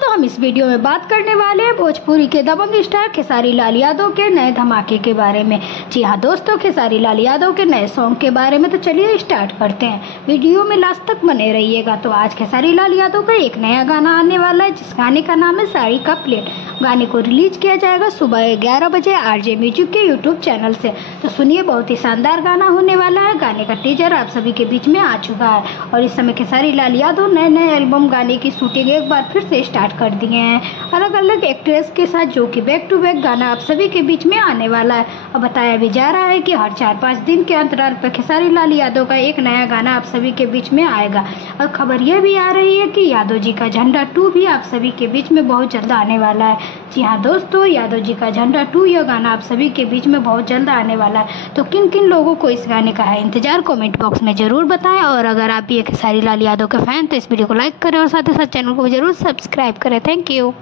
तो हम इस वीडियो में बात करने वाले हैं भोजपुरी के दबंग स्टार खेसारी लाल यादव के नए धमाके के बारे में। जी हाँ दोस्तों, खेसारी लाल यादव के नए सॉन्ग के बारे में तो चलिए स्टार्ट करते हैं। वीडियो में लास्ट तक बने रहिएगा। तो आज खेसारी लाल यादव का एक नया गाना आने वाला है, जिस गाने का नाम है साड़ी का प्लेट। गाने को रिलीज किया जाएगा सुबह 11 बजे आरजे म्यूजिक के यूट्यूब चैनल से। तो सुनिए, बहुत ही शानदार गाना होने वाला है। गाने का टीजर आप सभी के बीच में आ चुका है और इस समय खेसारी लाल यादव नए एल्बम गाने की शूटिंग एक बार फिर से स्टार्ट कर दिए हैं, अलग अलग एक्ट्रेस के साथ, जो कि बैक टू बैक गाना आप सभी के बीच में आने वाला है। और बताया भी जा रहा है कि हर 4-5 दिन के अंतराल पर खेसारी लाल यादव का एक नया गाना आप सभी के बीच में आएगा। और खबर यह भी आ रही है कि यादव जी का झंडा 2 भी आप सभी के बीच में बहुत जल्द आने वाला है। जी हाँ दोस्तों, यादव जी का झंडा 2 यह गाना आप सभी के बीच में बहुत जल्द आने वाला है। तो किन किन लोगों को इस गाने का है इंतजार, कमेंट बॉक्स में जरूर बताएं। और अगर आप ये खेसारी लाल यादव के फैन तो इस वीडियो को लाइक करें और साथ ही साथ चैनल को जरूर सब्सक्राइब करें। Thank you.